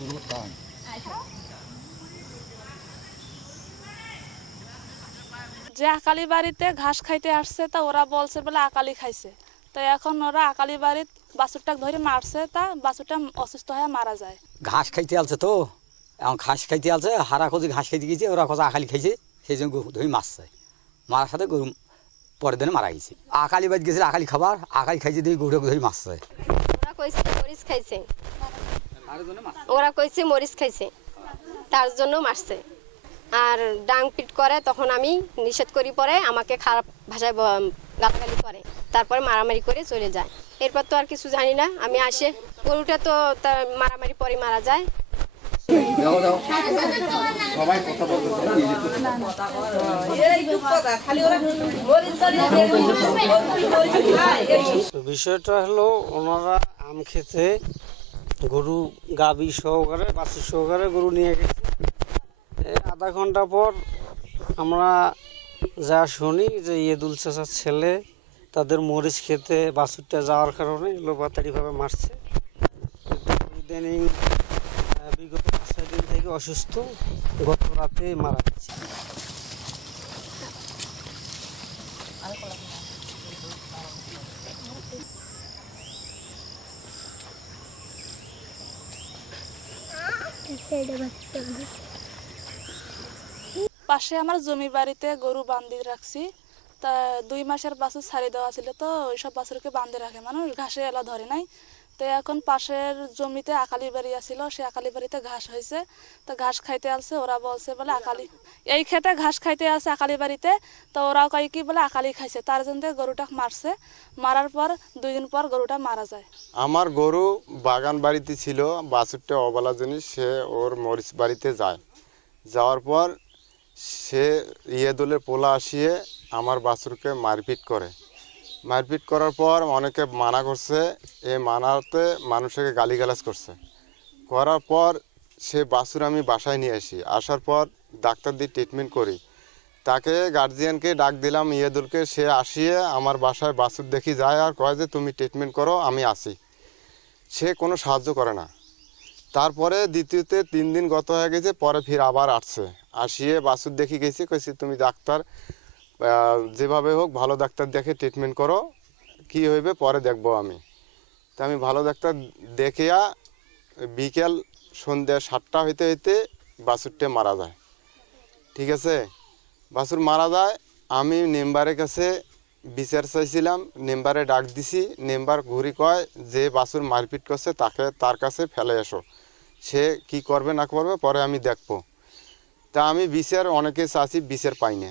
Turutan. যে আকালি বাড়িতে ঘাস খাইতে আসছে তা ওরা বলছে বলে আকালি খাইছে। তো এখন ওরা আকালি বাড়ির বাসুরটা ধরে মারছে তা বাসুরটা অসুস্থ হয়ে মারা যায়। ঘাস খাইতে আসছে তো। এখন ঘাস খাইতে আসছে হারা খোঁজে ঘাস খাইতে গেছে ওরা খোঁজে আকালি খাইছে সেই জন্য ধরে মারছে। মারার সাথে গরু পরের দিনে মারা গেছে। আকালি বাড়ি গেছে আকালি খাবার আকালি খাইছে দিয়ে গরু ধরে মারছে। ওরা কইছে খাইছে। ওরা কইছে মরিচ খাইছে। তার জন্য মারছে। আর ডাং পিট করে তখন আমি নিষেধ করি পরে আমাকে খারাপ ভাষায় গালাগালি করে। তারপরে মারামারি করে চলে যায়। এরপর তো আর কিছু জানি না। আমি আসে গরুটা তো তার মারামারি পরে মারা যায়। বিষয়টা হলো ওনারা আম খেতে গরু গাবি সহকারে, বাছুর সহকারে গরু নিয়ে গেছে। আধা ঘণ্টা পর আমরা যা শুনি যে ইয়েদুল চাচার ছেলে তাদের মরিচ খেতে বাছুরটা যাওয়ার কারণে লোপাতাড়িভাবে মারছে। ইদানিং বিগত পাঁচ ছয় দিন থেকে অসুস্থ গত রাতে মারা গেছে। পাশে আমার জমি বাড়িতে গরু বান্ধি রাখছি। তা দুই মাসের বাছুর ছাড়ি দেওয়া ছিল তো, ওইসব বাছুরকে বান্ধে রাখে। মানুষ ঘাসে এলা ধরে নাই। তো এখন পাশের জমিতে আকালি বাড়ি আছিল, সে আকালি বাড়িতে ঘাস হয়েছে। তো ঘাস খাইতে আসছে ওরা বলছে বলে আকালি এই খেতে ঘাস খাইতে আসে আকালি বাড়িতে। তো ওরাও কয় কি বলে আকালি খাইছে, তার জন্য গরুটা মারছে। মারার পর দুই দিন পর গরুটা মারা যায়। আমার গরু বাগান বাড়িতে ছিল, বাছুরটা অবলা জিনিস, সে ওর মরিচ বাড়িতে যায়। যাওয়ার পর সে ইয়ে দলের পোলা আসিয়ে আমার বাছুরকে মারপিট করে। মারপিট করার পর অনেকে মানা করছে এ মানাতে মানুষকে গালিগালাজ করছে। করার পর সে বাছুর আমি বাসায় নিয়ে আসি। আসার পর ডাক্তার দিয়ে ট্রিটমেন্ট করি। তাকে গার্জিয়ানকে ডাক দিলাম, ইয়েদুলকে, সে আসিয়ে আমার বাসায় বাছুর দেখি যায় আর কয় যে, তুমি ট্রিটমেন্ট করো, আমি আসি সে কোনো সাহায্য করে না। তারপরে দ্বিতীয়তে তিন দিন গত হয়ে গেছে, পরে ফির আবার আসছে। আসিয়ে বাছুর দেখি গেছি, কইছি, তুমি ডাক্তার যেভাবে হোক ভালো ডাক্তার দেখে ট্রিটমেন্ট করো, কি হইবে পরে দেখব আমি। তা আমি ভালো ডাক্তার দেখিয়া বিকেল সন্ধ্যা সাতটা হইতে হইতে বাছুরটা মারা যায়। ঠিক আছে? বাছুর মারা যায়, আমি নেম্বারের কাছে বিচার চাইছিলাম নেম্বারে ডাক দিছি নেম্বার ঘুরি কয়, যে বাছুর মারপিট করছে তাকে তার কাছে ফেলে এসো। সে কি করবে না করবে পরে আমি দেখব। তা আমি বিচার, অনেকে চাচ্ছি বিচার পাই না।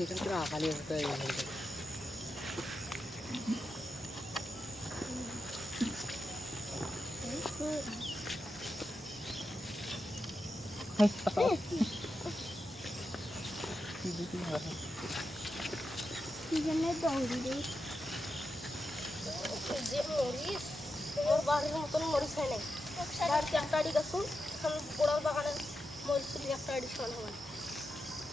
এই হেমাদপুর এই এই- এই- এই- যে মরিচ ওর বাড়ির মতন মরিচ হয় নাই বাড়িতে একটা আড়ি গাছ এখন গোড়ার বাগানের মরিচ একটা আড়ি সমান হবে